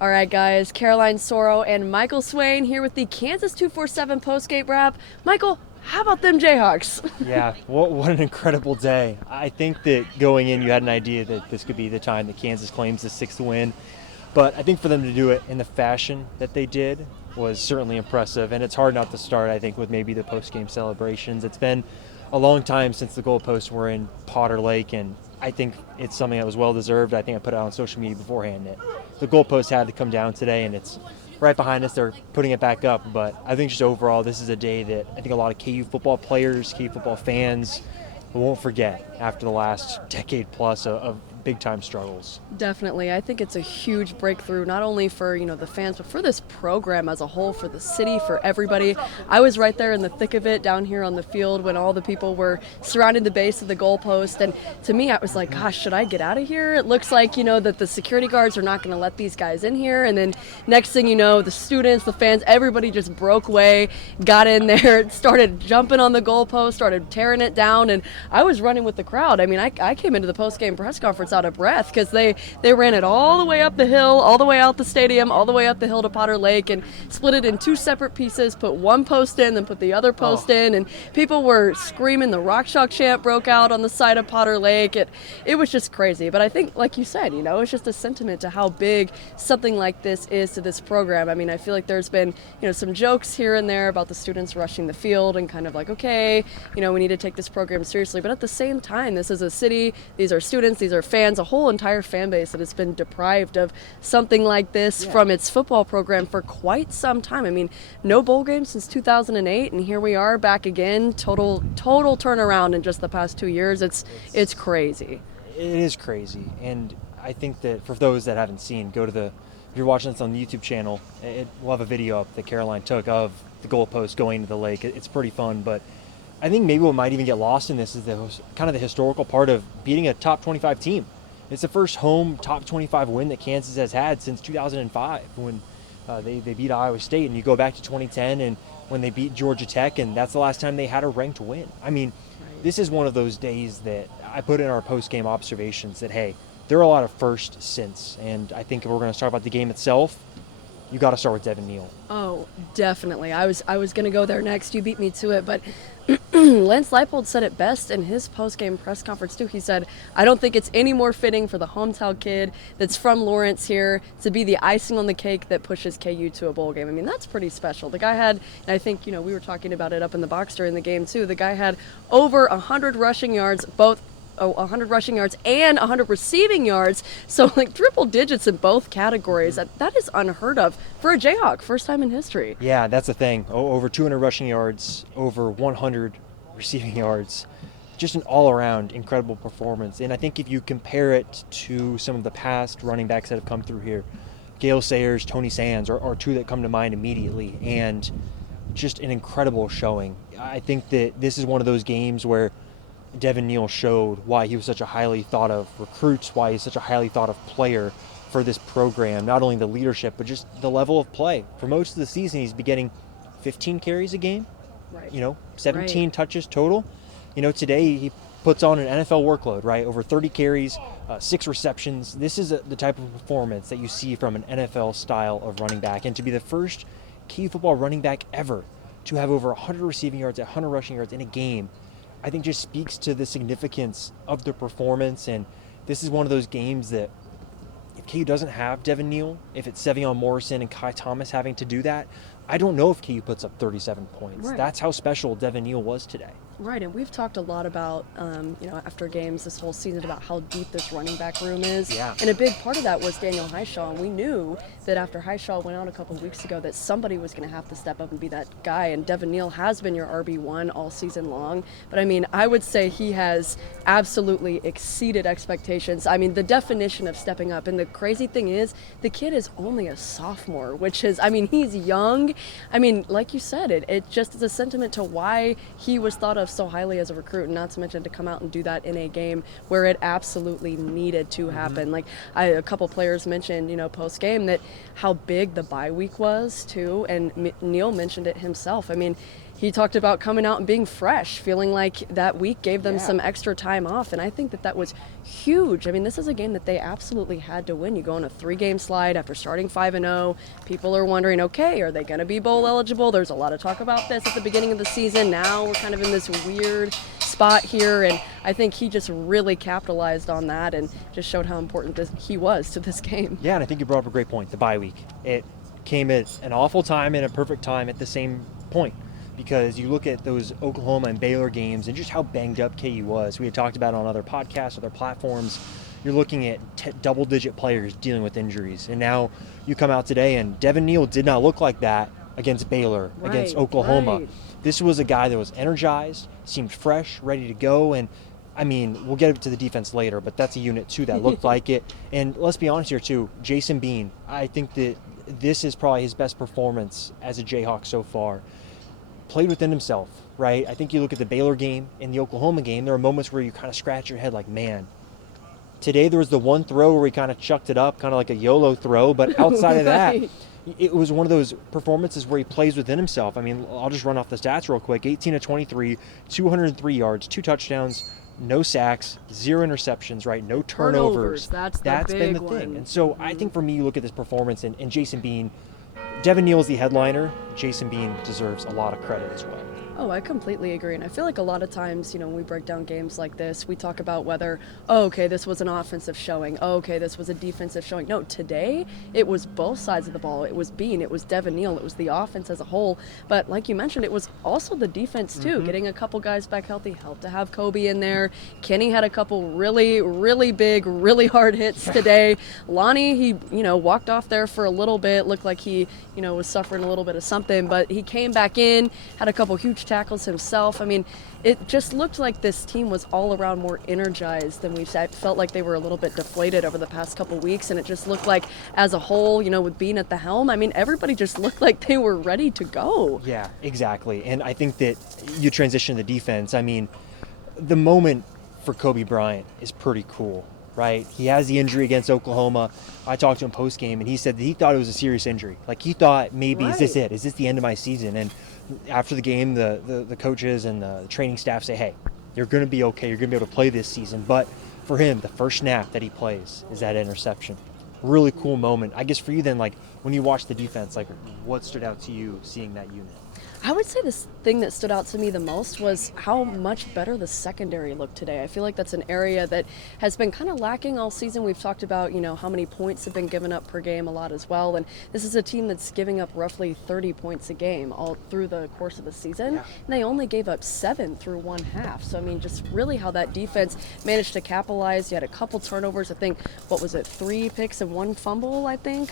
All right, guys. Caroline Soro and Michael Swain here with the Kansas 247 postgame wrap. Michael, how about them Jayhawks? Yeah, what an incredible day. I think that going in, you had an idea that this could be the time that Kansas claims the sixth win. But I think for them to do it in the fashion that they did was certainly impressive. And it's hard not to start, I think, with maybe the post-game celebrations. It's been a long time since the goalposts were in Potter Lake, and I think it's something that was well-deserved. I think I put it out on social media beforehand that the goalpost had to come down today, and it's right behind us. They're putting it back up. But I think just overall, this is a day that I think a lot of KU football players, KU football fans won't forget after the last decade plus of big-time struggles. Definitely. I think it's a huge breakthrough, not only for, the fans, but for this program as a whole, for the city, for everybody. I was right there in the thick of it down here on the field when all the people were surrounding the base of the goalpost. And to me, I was like, gosh, should I get out of here? It looks like, that the security guards are not going to let these guys in here. And then next thing you know, the students, the fans, everybody just broke away, got in there, started jumping on the goalpost, started tearing it down. And I was running with the crowd. I mean, I came into the post-game press conference out of breath because they ran it all the way up the hill, all the way out the stadium, all the way up the hill to Potter Lake, and split it in two separate pieces, put one post in, then put the other post in, and people were screaming. The Rock Chalk chant broke out on the side of Potter Lake. It was just crazy. But I think, like you said, it's just a sentiment to how big something like this is to this program. I mean, I feel like there's been, some jokes here and there about the students rushing the field and kind of like, okay, we need to take this program seriously. But at the same time, this is a city, these are students, these are fans, a whole entire fan base that has been deprived of something like this from its football program for quite some time. I mean, no bowl game since 2008, and here we are back again. Total turnaround in just the past 2 years. It's crazy. It is crazy, and I think that for those that haven't seen, if you're watching this on the YouTube channel, we'll have a video up that Caroline took of the goalpost going to the lake. It's pretty fun, but I think maybe what might even get lost in this is kind of the historical part of beating a top 25 team. It's the first home top 25 win that Kansas has had since 2005 when they beat Iowa State. And you go back to 2010 and when they beat Georgia Tech, and that's the last time they had a ranked win. I mean, this is one of those days that I put in our post-game observations that, hey, there are a lot of firsts since. And I think if we're going to start about the game itself, you got to start with Devin Neal. Oh, definitely. I was going to go there next. You beat me to it, but Lance Leipold said it best in his post-game press conference too. He said, "I don't think it's any more fitting for the hometown kid that's from Lawrence here to be the icing on the cake that pushes KU to a bowl game." I mean, that's pretty special. The guy had, and I think we were talking about it up in the box during the game too. The guy had over 100 rushing yards, 100 rushing yards and 100 receiving yards. So like triple digits in both categories. That is unheard of for a Jayhawk. First time in history. Yeah, that's the thing. Over 200 rushing yards, over 100 receiving yards. Just an all-around incredible performance. And I think if you compare it to some of the past running backs that have come through here, Gale Sayers, Tony Sands are two that come to mind immediately. And just an incredible showing. I think that this is one of those games where Devin Neal showed why he was such a highly thought of recruit, why he's such a highly thought of player for this program. Not only the leadership, but just the level of play. For most of the season, he's been getting 15 carries a game, Right. 17 touches total. Today he puts on an NFL workload, right? Over 30 carries, 6 receptions. This is the type of performance that you see from an NFL style of running back. And to be the first KU football running back ever to have over 100 receiving yards, 100 rushing yards in a game, I think just speaks to the significance of the performance. And this is one of those games that if KU doesn't have Devin Neal, if it's Sevion Morrison and Kai Thomas having to do that, I don't know if KU puts up 37 points. Right. That's how special Devin Neal was today. Right, and we've talked a lot about, after games this whole season about how deep this running back room is. Yeah. And a big part of that was Daniel Highshaw, and we knew that after Highshaw went out a couple of weeks ago that somebody was going to have to step up and be that guy, and Devin Neal has been your RB1 all season long. But, I mean, I would say he has absolutely exceeded expectations. I mean, the definition of stepping up, and the crazy thing is the kid is only a sophomore, which is, I mean, he's young. I mean, like you said, it just is a sentiment to why he was thought of so highly as a recruit, and not to mention to come out and do that in a game where it absolutely needed to happen. Like a couple players mentioned, post game that how big the bye week was too, and Neal mentioned it himself. I mean, he talked about coming out and being fresh, feeling like that week gave them some extra time off. And I think that was huge. I mean, this is a game that they absolutely had to win. You go on a 3-game slide after starting 5-0. People are wondering, okay, are they going to be bowl eligible? There's a lot of talk about this at the beginning of the season. Now we're kind of in this weird spot here. And I think he just really capitalized on that and just showed how important he was to this game. Yeah, and I think you brought up a great point, the bye week. It came at an awful time and a perfect time at the same point, because you look at those Oklahoma and Baylor games and just how banged up KU was. We had talked about it on other podcasts, other platforms. You're looking at double-digit players dealing with injuries. And now you come out today, and Devin Neal did not look like that against Baylor, against Oklahoma. Right. This was a guy that was energized, seemed fresh, ready to go. And, I mean, we'll get to the defense later, but that's a unit, too, that looked like it. And let's be honest here, too. Jason Bean, I think that this is probably his best performance as a Jayhawk so far. Played within himself, right? I think you look at the Baylor game and the Oklahoma game, there are moments where you kind of scratch your head like, man, today there was the one throw where he kind of chucked it up, kind of like a YOLO throw, but outside of that, it was one of those performances where he plays within himself. I mean, I'll just run off the stats real quick. 18 of 23, 203 yards, 2 touchdowns, no sacks, 0 interceptions, right? No turnovers. That's been the thing. And so I think for me, you look at this performance and Jason Bean, Devin Neal is the headliner. Jason Bean deserves a lot of credit as well. Oh, I completely agree. And I feel like a lot of times, when we break down games like this, we talk about whether, this was an offensive showing. This was a defensive showing. No, today it was both sides of the ball. It was Bean, it was Devin Neal, it was the offense as a whole. But like you mentioned, it was also the defense too. Getting a couple guys back healthy helped to have Kobe in there. Kenny had a couple really, really big, really hard hits today. Lonnie, he, walked off there for a little bit. Looked like he, was suffering a little bit of something, but he came back in, had a couple huge tackles himself. I mean, it just looked like this team was all around more energized than we've said. Felt like they were a little bit deflated over the past couple weeks, and it just looked like as a whole, with Bean at the helm, I mean, everybody just looked like they were ready to go. Yeah, exactly. And I think that you transition to the defense. I mean, the moment for Kobe Bryant is pretty cool, right? He has the injury against Oklahoma. I talked to him post-game, and he said that he thought it was a serious injury. Like, he thought maybe, is this it? Is this the end of my season? And after the game, the coaches and the training staff say, hey, you're going to be okay. You're going to be able to play this season. But for him, the first snap that he plays is that interception. Really cool moment. I guess for you then, like, when you watch the defense, like, what stood out to you seeing that unit? I would say this thing that stood out to me the most was how much better the secondary looked today. I feel like that's an area that has been kind of lacking all season. We've talked about, how many points have been given up per game a lot as well. And this is a team that's giving up roughly 30 points a game all through the course of the season. Yeah. And they only gave up 7 through one half. So, I mean, just really how that defense managed to capitalize. You had a couple turnovers. I think, 3 picks and 1 fumble, I think.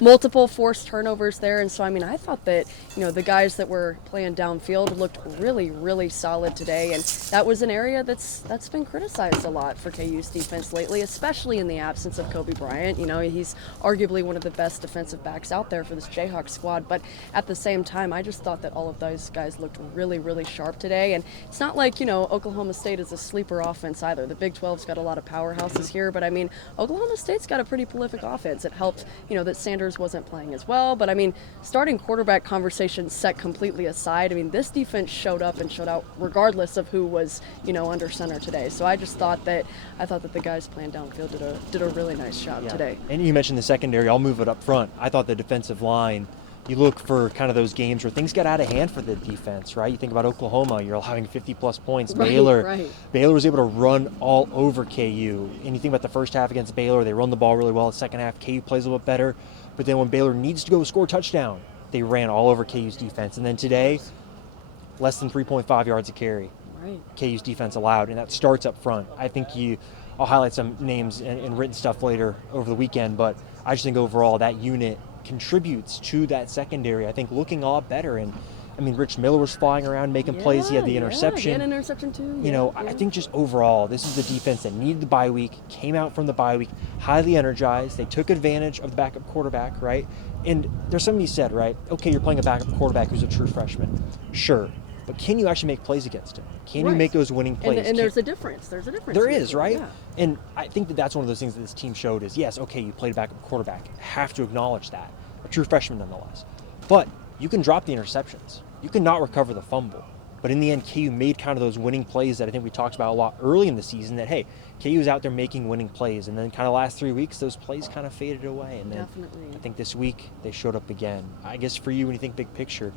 Multiple forced turnovers there. And so, I mean, I thought that, the guys that were playing downfield looked really, really solid today. And that was an area that's been criticized a lot for KU's defense lately, especially in the absence of Kobe Bryant. He's arguably one of the best defensive backs out there for this Jayhawk squad. But at the same time, I just thought that all of those guys looked really, really sharp today. And it's not like, Oklahoma State is a sleeper offense either. The Big 12's got a lot of powerhouses here. But, I mean, Oklahoma State's got a pretty prolific offense. It helped, that Sanders wasn't playing as well. But, I mean, starting quarterback conversation set completely aside. I mean, this defense showed up and showed out regardless of who was, under center today. So I thought that the guys playing downfield did a really nice job today. And you mentioned the secondary. I'll move it up front. I thought the defensive line, you look for kind of those games where things got out of hand for the defense, right? You think about Oklahoma, you're having 50-plus points. Baylor was able to run all over KU. And you think about the first half against Baylor, they run the ball really well. The second half, KU plays a little bit better. But then when Baylor needs to go score a touchdown, they ran all over KU's defense. And then today, less than 3.5 yards a carry. Right. KU's defense allowed, and that starts up front. I think I'll highlight some names and written stuff later over the weekend, but I just think overall that unit contributes to that secondary. I think looking a lot better. And I mean, Rich Miller was flying around making plays. He had the interception. He had an interception too. I think just overall, this is the defense that needed the bye week, came out from the bye week highly energized. They took advantage of the backup quarterback, right? And there's something you said, right? Okay, you're playing a backup quarterback who's a true freshman. Sure. But can you actually make plays against him? Can you make those winning plays? And there's a difference. There is, right? Yeah. And I think that's one of those things that this team showed is, yes, okay, you played a backup quarterback. Have to acknowledge that. A true freshman nonetheless. But you can drop the interceptions. You can not recover the fumble. But in the end, KU made kind of those winning plays that I think we talked about a lot early in the season, that, hey, KU was out there making winning plays. And then kind of last 3 weeks, those plays kind of faded away. And then Definitely. I think this week they showed up again. I guess for you, when you think big picture,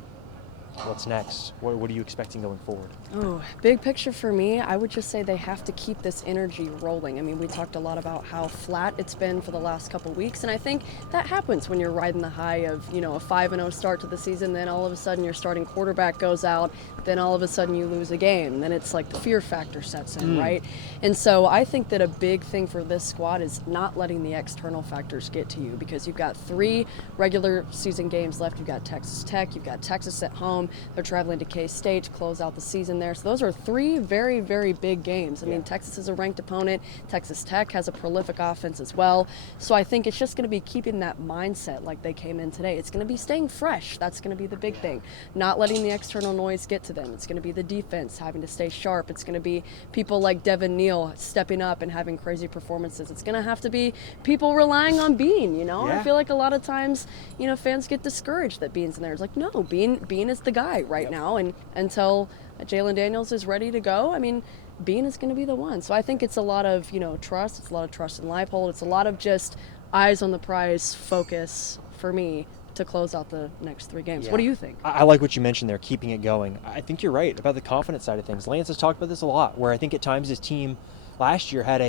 what's next? What are you expecting going forward? Oh, big picture for me, I would just say they have to keep this energy rolling. I mean, we talked a lot about how flat it's been for the last couple weeks, and I think that happens when you're riding the high of, a 5-0 start to the season, then all of a sudden your starting quarterback goes out, then all of a sudden you lose a game. Then it's like the fear factor sets in, right? And so I think that a big thing for this squad is not letting the external factors get to you, because you've got 3 regular season games left. You've got Texas Tech, you've got Texas at home. They're traveling to K-State to close out the season there. So those are 3 very, very big games. I mean, Texas is a ranked opponent. Texas Tech has a prolific offense as well. So I think it's just going to be keeping that mindset like they came in today. It's going to be staying fresh. That's going to be the big thing. Not letting the external noise get to them. It's going to be the defense having to stay sharp. It's going to be people like Devin Neal stepping up and having crazy performances. It's going to have to be people relying on Bean, I feel like a lot of times, fans get discouraged that Bean's in there. It's like, no, Bean is the guy right now, and until Jalen Daniels is ready to go, I mean, Bean is going to be the one. So I think it's a lot of trust. It's a lot of trust in Leipold. It's a lot of just eyes on the prize focus for me to close out the next 3 games. What do you think? I like what you mentioned there, keeping it going. I think you're right about the confidence side of things. Lance has talked about this a lot, where I think at times his team last year had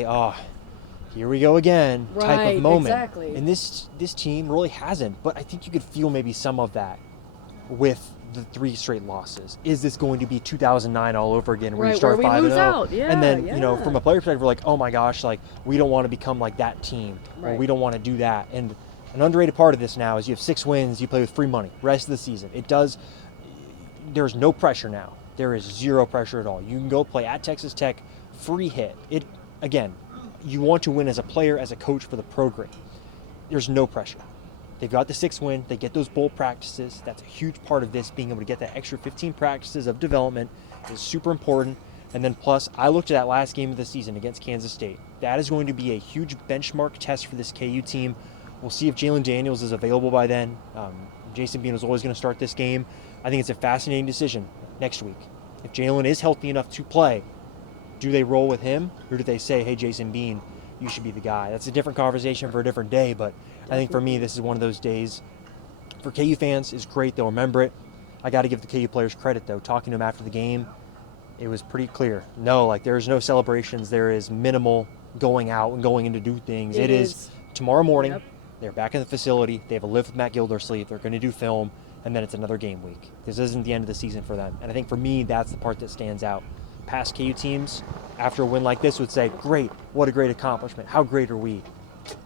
here we go again type of moment. Exactly. And this team really hasn't, but I think you could feel maybe some of that with the 3 straight losses. Is this going to be 2009 all over again, where you start 5-0? Yeah, and then, from a player perspective, we're like, oh my gosh, like, we don't want to become like that team, or we don't want to do that. And an underrated part of this now is you have 6 wins, you play with free money rest of the season. There's no pressure now. There is 0 pressure at all. You can go play at Texas Tech, free hit. Again, you want to win as a player, as a coach for the program. There's no pressure. They've got the 6th win. They get those bowl practices. That's a huge part of this. Being able to get that extra 15 practices of development is super important. And then plus, I looked at that last game of the season against Kansas State. That is going to be a huge benchmark test for this KU team. We'll see if Jalen Daniels is available by then. Jason Bean was always going to start this game. I think it's a fascinating decision next week. If Jalen is healthy enough to play, do they roll with him, or do they say, hey, Jason Bean, you should be the guy? That's a different conversation for a different day, but I think for me, this is one of those days. For KU fans, it's great. They'll remember it. I got to give the KU players credit, though. Talking to them after the game, it was pretty clear. No, there's no celebrations. There is minimal going out and going in to do things. It is tomorrow morning. Yep. They're back in the facility. They have a lift with Matt Gildersleeve. They're going to do film, and then it's another game week. This isn't the end of the season for them. And I think for me, that's the part that stands out. Past KU teams, after a win like this, would say, great, what a great accomplishment. How great are we?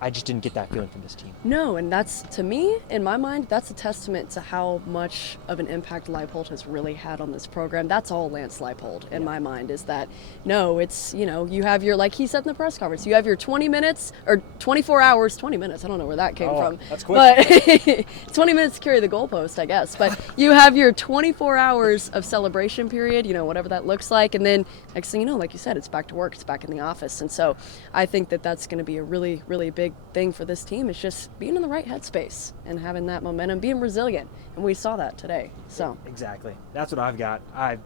I just didn't get that feeling from this team. No, and that's, to me, in my mind, that's a testament to how much of an impact Leipold has really had on this program. That's all Lance Leipold, in my mind, is that, no, it's, you have your, like he said in the press conference, you have your 20 minutes, or 24 hours, 20 minutes, I don't know where that came from. That's quick. But 20 minutes to carry the goalpost, I guess. But you have your 24 hours of celebration period, whatever that looks like, and then next thing you know, like you said, it's back to work, it's back in the office. And so I think that that's going to be a really, really big thing for this team, is just being in the right headspace and having that momentum, being resilient, and we saw that today. So exactly, that's what I've got. I'm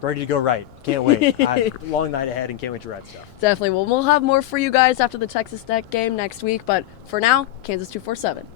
ready to go right. Can't wait. Long night ahead, and can't wait to write stuff. Definitely. Well, we'll have more for you guys after the Texas Tech game next week, but for now, Kansas 247.